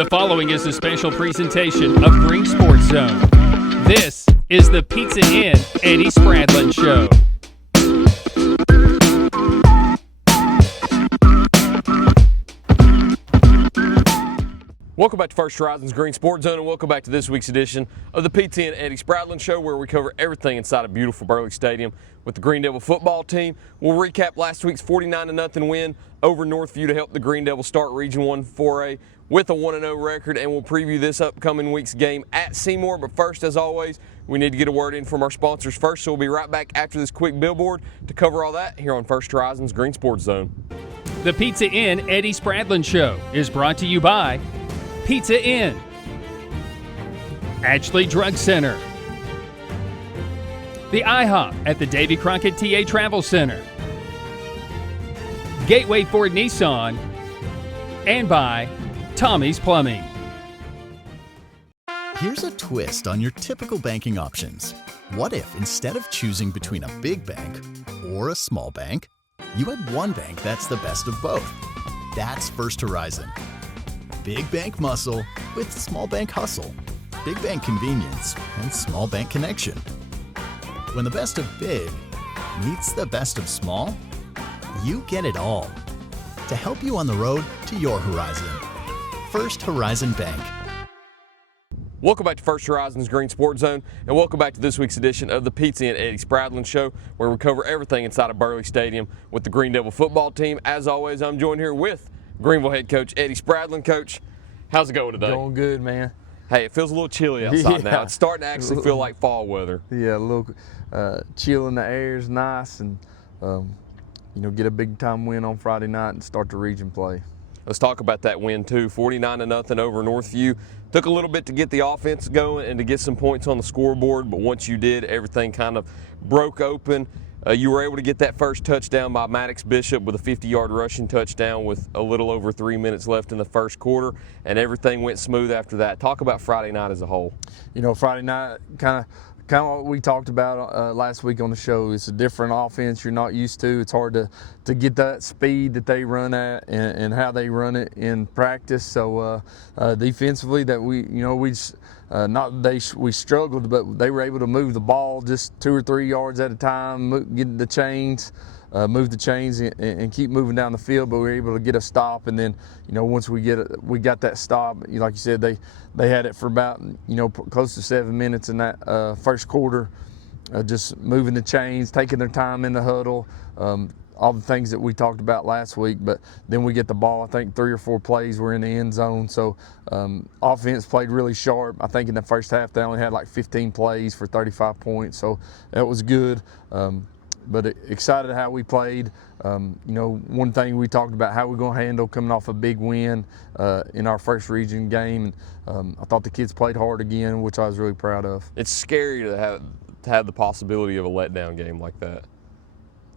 The following is a special presentation of Green Sports Zone. This is the Pizza Inn Eddie Spradlen Show. Welcome back to First Horizon's Green Sports Zone, and welcome back to this week's edition of the Pizza Inn Eddie Spradlen Show, where we cover everything inside of beautiful Burley Stadium with the Greene Devil football team. We'll recap last week's 49-0 win over Northview to help the Greene Devils start Region 1 4A with a 1-0 record, and we'll preview this upcoming week's game at Seymour. But first, as always, we need to get a word in from our sponsors first, so we'll be right back after this quick billboard to cover all that here on First Horizon's Green Sports Zone. The Pizza Inn Eddie Spradlen Show is brought to you by Pizza Inn, Ashley Drug Center, the IHOP at the Davy Crockett TA Travel Center, Gateway Ford Nissan, and by Tommy's Plumbing. Here's a twist on your typical banking options. What if instead of choosing between a big bank or a small bank, you had one bank that's the best of both? That's First Horizon. Big bank muscle with small bank hustle. Big bank convenience and small bank connection. When the best of big meets the best of small, you get it all. To help you on the road to your horizon. First Horizon Bank. Welcome back to First Horizon's Green Sports Zone, and welcome back to this week's edition of the Pizza Inn Eddie Spradlen Show, where we cover everything inside of Burley Stadium with the Greene Devil football team. As always, I'm joined here with Greeneville head coach Eddie Spradlen. Coach, how's it going today? Going good, man. Hey, it feels a little chilly outside now. It's starting to actually feel like fall weather. Yeah, a little chill in the air is nice, and get a big time win on Friday night and start the region play. Let's talk about that win too. 49-0 over Northview. Took a little bit to get the offense going and to get some points on the scoreboard, but once you did, everything kind of broke open. You were able to get that first touchdown by Maddox Bishop with a 50-yard rushing touchdown with a little over 3 minutes left in the first quarter, and everything went smooth after that. Talk about Friday night as a whole. Friday night, kind of what we talked about last week on the show. It's a different offense you're not used to. It's hard to get that speed that they run at and how they run it in practice. So defensively, that we struggled, but they were able to move the ball just 2 or 3 yards at a time, get the chains, move the chains and keep moving down the field. But we were able to get a stop, and then once we got that stop, like you said, they had it for about close to 7 minutes in that first quarter, just moving the chains, taking their time in the huddle. All the things that we talked about last week, but then we get the ball. I think 3 or 4 plays were in the end zone. So offense played really sharp. I think in the first half they only had like 15 plays for 35 points, so that was good. But excited how we played. One thing we talked about how we're going to handle coming off a big win in our first region game. And I thought the kids played hard again, which I was really proud of. It's scary to have the possibility of a letdown game like that.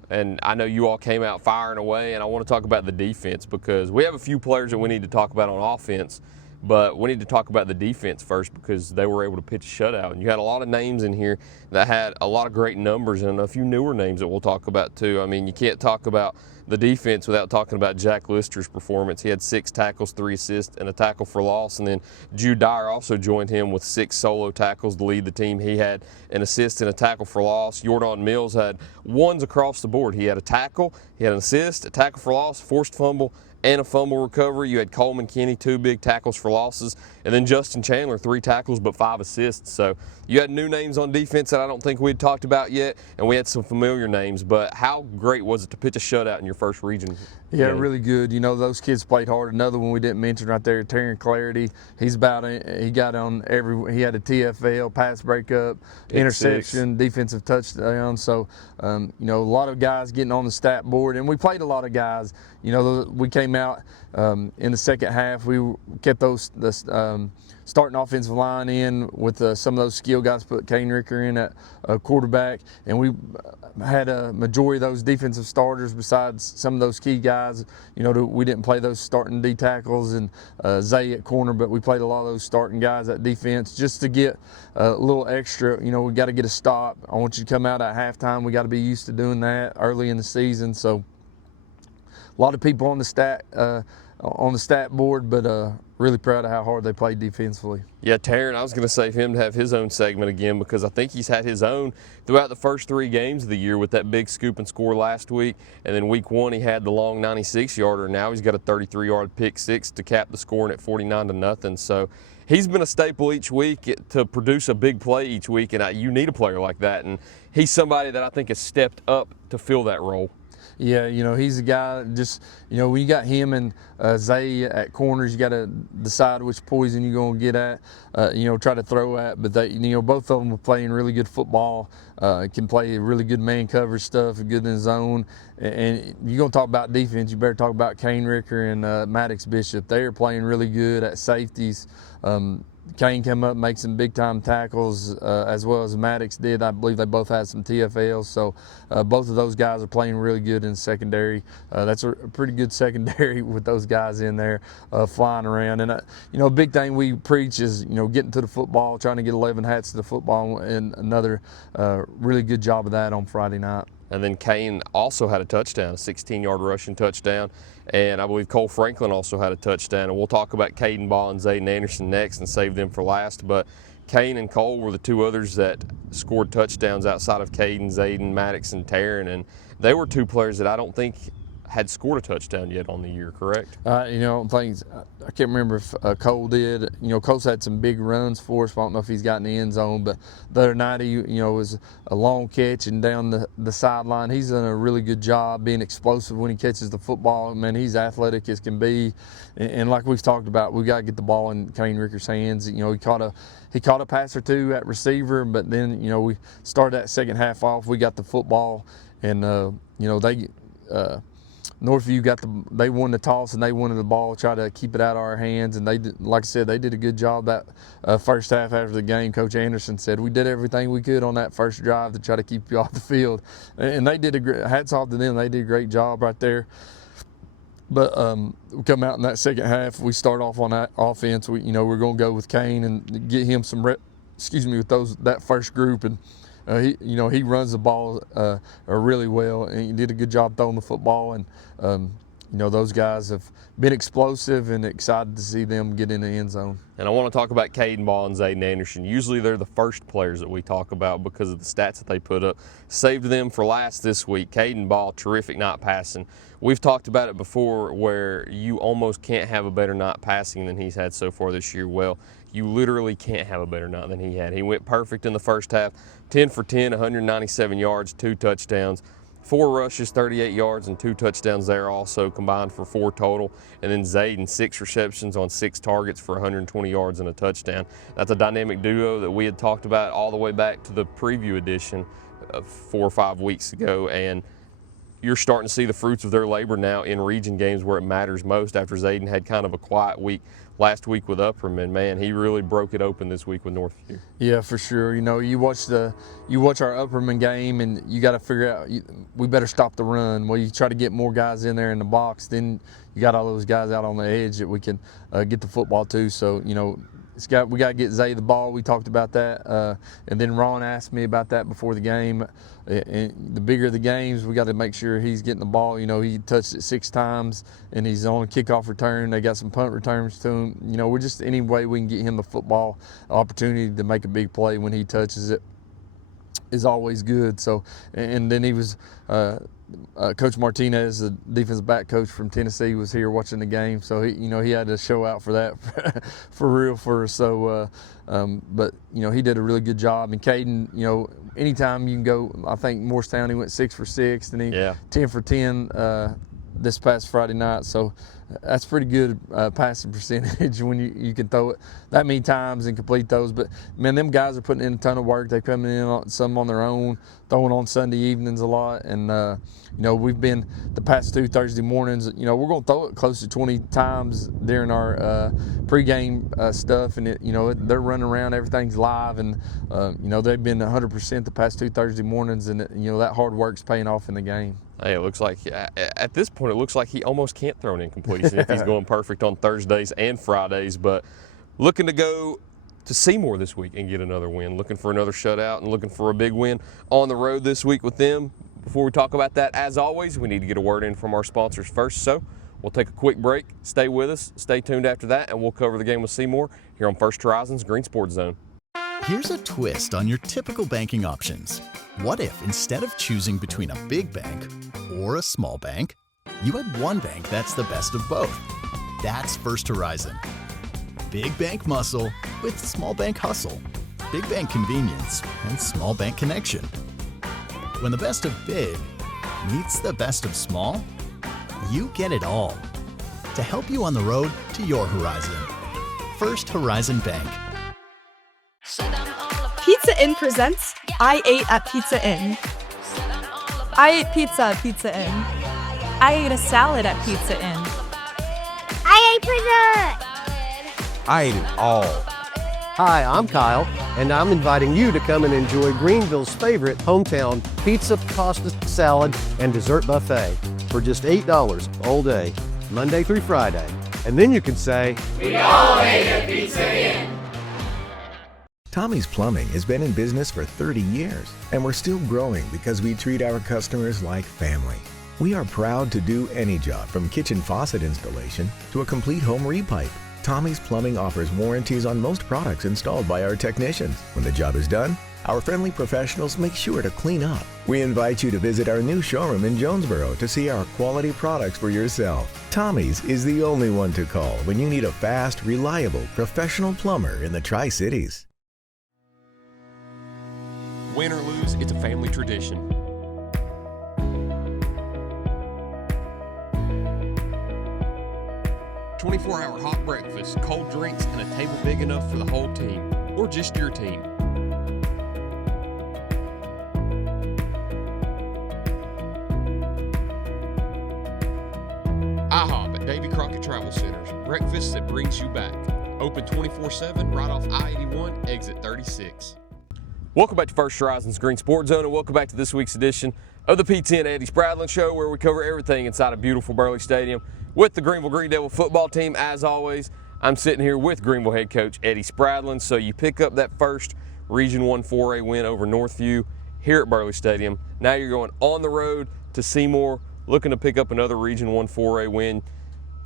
And I know you all came out firing away, and I want to talk about the defense because we have a few players that we need to talk about on offense, but we need to talk about the defense first because they were able to pitch a shutout. And you had a lot of names in here that had a lot of great numbers and a few newer names that we'll talk about too. I mean, you can't talk about the defense without talking about Jack Lister's performance. He had 6 tackles, 3 assists, and a tackle for loss. And then Jude Dyer also joined him with 6 solo tackles to lead the team. He had an assist and a tackle for loss. Jordan Mills had ones across the board. He had a tackle, he had an assist, a tackle for loss, forced fumble, and a fumble recovery. You had Coleman Kenny, 2 big tackles for losses, and then Justin Chandler, 3 tackles but 5 assists. So you had new names on defense that I don't think we'd talked about yet, and we had some familiar names. But how great was it to pitch a shutout in your first region? Yeah, really good. Those kids played hard. Another one we didn't mention right there, Taryn Clarity. He got on he had a TFL, pass breakup, interception, defensive touchdown. So, a lot of guys getting on the stat board, and we played a lot of guys. We came out in the second half. We kept the starting offensive line in with some of those skill guys. Put Kane Ricker in at quarterback, and we had a majority of those defensive starters besides some of those key guys. We didn't play those starting D tackles and Zay at corner, but we played a lot of those starting guys at defense just to get a little extra. We got to get a stop. I want you to come out at halftime. We got to be used to doing that early in the season. So a lot of people on the stat board, but really proud of how hard they played defensively. Yeah, Taryn, I was going to save him to have his own segment again because I think he's had his own throughout the first 3 games of the year with that big scoop and score last week. And then week 1, he had the long 96-yarder. Now he's got a 33-yard pick six to cap the scoring at 49-0. So he's been a staple each week to produce a big play each week, and you need a player like that. And he's somebody that I think has stepped up to fill that role. Yeah, he's a guy that just, when you got him and Zay at corners, you got to decide which poison you're going to get at, try to throw at. But they, both of them are playing really good football, can play really good man coverage stuff, good in zone. And you're going to talk about defense, you better talk about Kane Ricker and Maddox Bishop. They are playing really good at safeties. Kane came up, make some big-time tackles, as well as Maddox did. I believe they both had some TFLs, so both of those guys are playing really good in secondary. That's a pretty good secondary with those guys in there flying around. And, a big thing we preach is, getting to the football, trying to get 11 hats to the football, and another really good job of that on Friday night. And then Kane also had a touchdown, a 16-yard rushing touchdown. And I believe Cole Franklin also had a touchdown. And we'll talk about Caden Ball and Zayden Anderson next and save them for last. But Kane and Cole were the 2 others that scored touchdowns outside of Caden, Zayden, Maddox, and Taryn. And they were 2 players that I don't think had scored a touchdown yet on the year, correct? I can't remember if Cole did. Cole's had some big runs for us. I don't know if he's got in the end zone, but the other night he, was a long catch and down the sideline. He's done a really good job being explosive when he catches the football. Man, he's athletic as can be, and like we've talked about, we got to get the ball in Kane Ricker's hands. He caught a pass or 2 at receiver, but then we started that second half off. We got the football, and Northview they won the toss and they wanted the ball, try to keep it out of our hands, and they did, like I said, they did a good job that first half after the game. Coach Anderson said we did everything we could on that first drive to try to keep you off the field, and they did hats off to them. They did a great job right there. But we come out in that second half, we start off on that offense. We're going to go with Kane and get him some with that first group, and he runs the ball really well, and he did a good job throwing the football. And those guys have been explosive, and excited to see them get in the end zone. And I want to talk about Caden Ball and Zayden Anderson. Usually they're the first players that we talk about because of the stats that they put up. Saved them for last this week. Caden Ball, terrific night passing. We've talked about it before where you almost can't have a better night passing than he's had so far this year. Well, you literally can't have a better night than he had. He went perfect in the first half, 10 for 10, 197 yards, 2 touchdowns. 4 rushes, 38 yards, and 2 touchdowns there also, combined for 4 total. And then Zayden, 6 receptions on 6 targets for 120 yards and a touchdown. That's a dynamic duo that we had talked about all the way back to the preview edition 4 or 5 weeks ago. And you're starting to see the fruits of their labor now in region games where it matters most after Zayden had kind of a quiet week last week with Upperman. And man, he really broke it open this week with Northview. Yeah, for sure. You watch our Upperman game, and you got to figure out we better stop the run. Well, you try to get more guys in there in the box, then you got all those guys out on the edge that we can get the football to. So we got to get Zay the ball. We talked about that, and then Ron asked me about that before the game. And the bigger the games, we got to make sure he's getting the ball. He touched it 6 times, and he's on a kickoff return. They got some punt returns to him. We're just any way we can get him the football opportunity to make a big play when he touches it is always good. So, and then he was Coach Martinez, the defensive back coach from Tennessee, was here watching the game. So he had to show out for that for real for us. So, but he did a really good job. And Caden, anytime you can go, I think Morristown he went 6 for 6, and he 10 for 10 this past Friday night. So that's pretty good passing percentage when you can throw it that many times and complete those. But man, them guys are putting in a ton of work. They come in some on their own, throwing on Sunday evenings a lot. And we've been the past 2 Thursday mornings. We're going to throw it close to 20 times during our pregame stuff, and they're running around. Everything's live, and they've been 100% the past 2 Thursday mornings, and that hard work's paying off in the game. Hey, it looks like at this point, it looks like he almost can't throw an incompletion if he's going perfect on Thursdays and Fridays. But looking to go to Seymour this week and get another win, looking for another shutout and looking for a big win on the road this week with them. Before we talk about that, as always, we need to get a word in from our sponsors first. So We'll take a quick break. Stay with us. Stay tuned after that, and we'll cover the game with Seymour here on First Horizon's Green Sports Zone. Here's a twist on your typical banking options. What if instead of choosing between a big bank or a small bank, you had one bank that's the best of both? That's First Horizon. Big bank muscle with small bank hustle. Big bank convenience and small bank connection. When the best of big meets the best of small, you get it all. To help you on the road to your horizon. First Horizon Bank. Pizza Inn presents I Ate at Pizza Inn. I ate pizza at Pizza Inn. I ate a salad at Pizza Inn. I ate pizza! I ate it all. Hi, I'm Kyle, and I'm inviting you to come and enjoy Greeneville's favorite hometown pizza, pasta, salad, and dessert buffet for just $8 all day, Monday through Friday. And then you can say, "We all ate at Pizza Inn." Tommy's Plumbing has been in business for 30 years, and we're still growing because we treat our customers like family. We are proud to do any job from kitchen faucet installation to a complete home repipe. Tommy's Plumbing offers warranties on most products installed by our technicians. When the job is done, our friendly professionals make sure to clean up. We invite you to visit our new showroom in Jonesboro to see our quality products for yourself. Tommy's is the only one to call when you need a fast, reliable, professional plumber in the Tri-Cities. Win or lose, it's a family tradition. "24-hour hot breakfast, cold drinks, and a table big enough for the whole team, or just your team." IHOP at Davy Crockett Travel Centers. Breakfast that brings you back. Open 24/7 right off I-81, exit 36. Welcome back to First Horizon's Green Sports Zone, and welcome back to this week's edition of the P10 Eddie Spradlen Show, where we cover everything inside a beautiful Burley Stadium with the Greene Devil football team. As always, I'm sitting here with Greeneville head coach Eddie Spradlen. So you pick up that first Region 1 4A win over Northview here at Burley Stadium. Now you're going on the road to Seymour, looking to pick up another Region 1 4A win.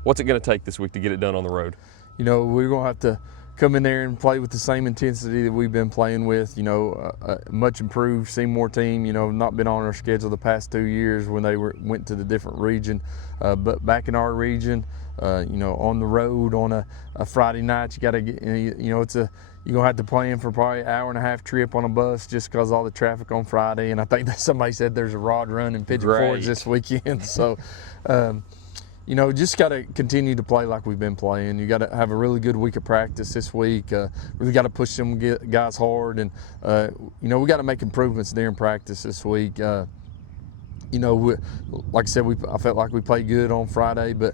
What's it going to take this week to get it done on the road? You know, we're going to have to come in there and play with the same intensity that we've been playing with. You know, a much improved Seymour team, you know, not been on our schedule the past 2 years when they went to the different region. But back in our region, you know, on the road on a Friday night, you got to get, you know, you're going to have to plan for probably an hour-and-a-half trip on a bus just because all the traffic on Friday. And I think that somebody said there's a rod run in Pigeon Forge this weekend. So, you know, just got to continue to play like we've been playing. You got to have a really good week of practice this week. Really got to push them guys hard, and you know, we got to make improvements during practice this week. You know, like I said, I felt like we played good on Friday, but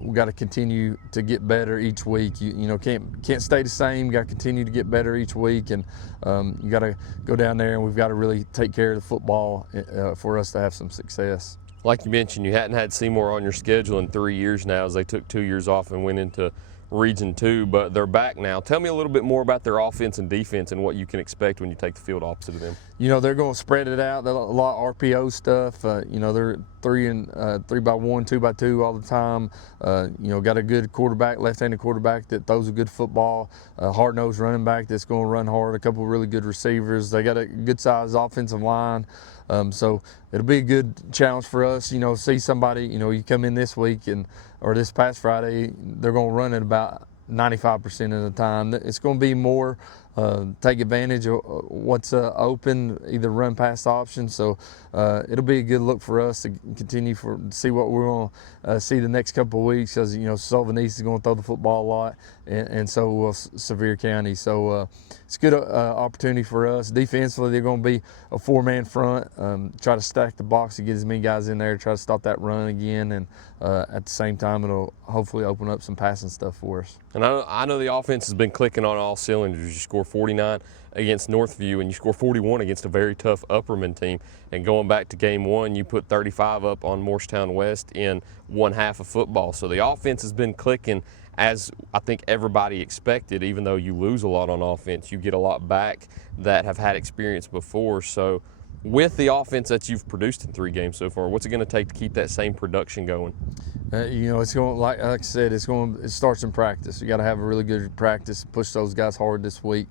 we got to continue to get better each week. You know, can't stay the same. Got to continue to get better each week, and you got to go down there, and we've got to really take care of the football for us to have some success. Like you mentioned, you hadn't had Seymour on your schedule in 3 years now, as they took 2 years off and went into Region 2, but they're back now. Tell me a little bit more about their offense and defense and what you can expect when you take the field opposite of them. You know, they're going to spread it out. A lot of RPO stuff. You know, they're 3-by-1, 2-by-2 all the time. You know, got a good quarterback, left-handed quarterback that throws a good football. Hard-nosed running back that's going to run hard. A couple of really good receivers. They got a good-sized offensive line. So it'll be a good challenge for us. You know, see somebody. You know, you come in this week or this past Friday, they're going to run it about 95% of the time. It's going to be more take advantage of what's open, either run pass option. So it'll be a good look for us to continue to see what we're going to see the next couple of weeks, because, you know, Sylvan East is going to throw the football a lot, and so will Sevier County. So it's a good opportunity for us. Defensively, they're going to be a four-man front, try to stack the box to get as many guys in there, try to stop that run again, and at the same time, it'll hopefully open up some passing stuff for us. And I know the offense has been clicking on all cylinders. You score 49 against Northview, and you score 41 against a very tough Upperman team. And going back to game one, you put 35 up on Morristown West in one half of football. So the offense has been clicking, as I think everybody expected. Even though you lose a lot on offense, you get a lot back that have had experience before. So with the offense that you've produced in 3 games so far, what's it going to take to keep that same production going? It's going, like I said, it starts in practice. You got to have a really good practice, push those guys hard this week.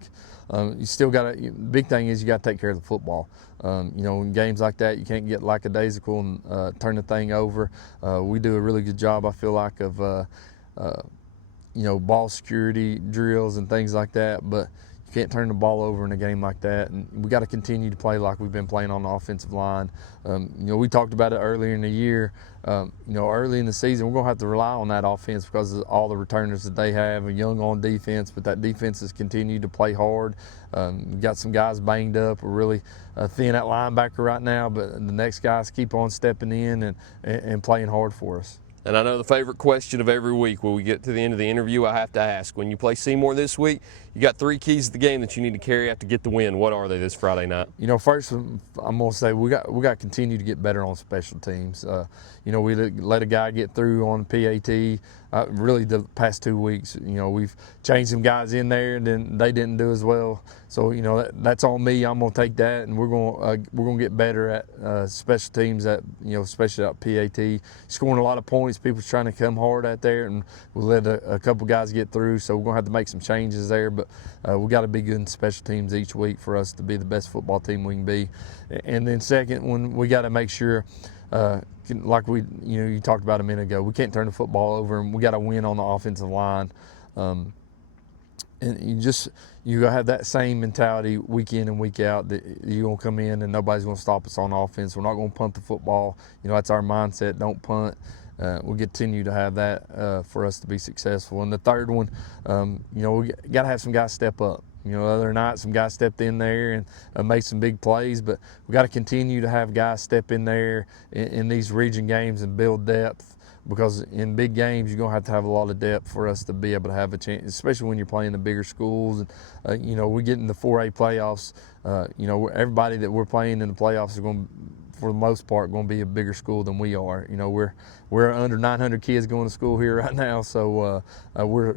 You still got to. Big thing is you got to take care of the football. In games like that, you can't get lackadaisical and turn the thing over. We do a really good job, I feel like, of ball security drills and things like that, but you can't turn the ball over in a game like that, and we got to continue to play like we've been playing on the offensive line. We talked about it earlier in the year. Early in the season, we're going to have to rely on that offense because of all the returners that they have, and young on defense, but that defense has continued to play hard. We've got some guys banged up. We're really thin at linebacker right now, but the next guys keep on stepping in and playing hard for us. And I know the favorite question of every week when we get to the end of the interview, I have to ask, when you play Seymour this week, you got 3 keys to the game that you need to carry out to get the win. What are they this Friday night? First, I'm going to say we got to continue to get better on special teams. We let a guy get through on PAT. Really, the past 2 weeks, we've changed some guys in there, and then they didn't do as well. So, that's on me. I'm going to take that, and we're going to get better at special teams, especially at PAT. Scoring a lot of points, people's trying to come hard out there, and we let a couple guys get through. So we're going to have to make some changes there, but we got to be good in special teams each week for us to be the best football team we can be. And then second, we got to make sure. Like you talked about a minute ago, we can't turn the football over, and we got to win on the offensive line. And you gotta have that same mentality week in and week out, that you're gonna come in and nobody's gonna stop us on offense. We're not gonna punt the football. That's our mindset. Don't punt. We'll continue to have that for us to be successful. And the third one, we got to have some guys step up. The other night, some guys stepped in there and made some big plays, but we got to continue to have guys step in there in these region games and build depth, because in big games, you're going to have a lot of depth for us to be able to have a chance, especially when you're playing the bigger schools. And, we get in the 4A playoffs. Everybody that we're playing in the playoffs is going to, for the most part, going to be a bigger school than we are. We're under 900 kids going to school here right now, so we're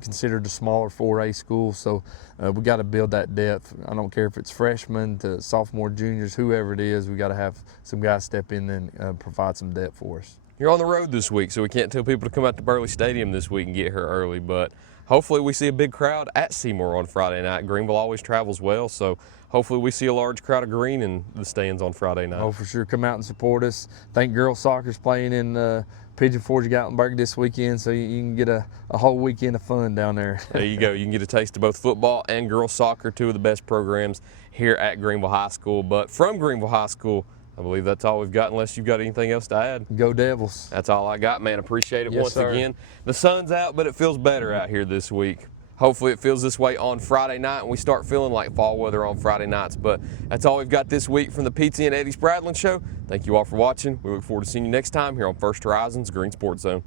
considered a smaller 4A school. So we got to build that depth. I don't care if it's freshmen to sophomore, juniors, whoever it is. We got to have some guys step in and provide some depth for us. You're on the road this week, so we can't tell people to come out to Burley Stadium this week and get here early, but hopefully we see a big crowd at Seymour on Friday night. Greeneville always travels well, so hopefully we see a large crowd of green in the stands on Friday night. Oh, for sure. Come out and support us. I think girls soccer's playing in Pigeon Forge, Gatlinburg this weekend, so you can get a whole weekend of fun down there. There you go. You can get a taste of both football and girls soccer, 2 of the best programs here at Greeneville High School. But from Greeneville High School, I believe that's all we've got, unless you've got anything else to add. Go Devils. That's all I got, man. Appreciate it once sir. again. The sun's out, but it feels better out here this week. Hopefully it feels this way on Friday night, and we start feeling like fall weather on Friday nights. But that's all we've got this week from the Pizza and Eddie Spradlen Show. Thank you all for watching. We look forward to seeing you next time here on First Horizon's Green Sports Zone.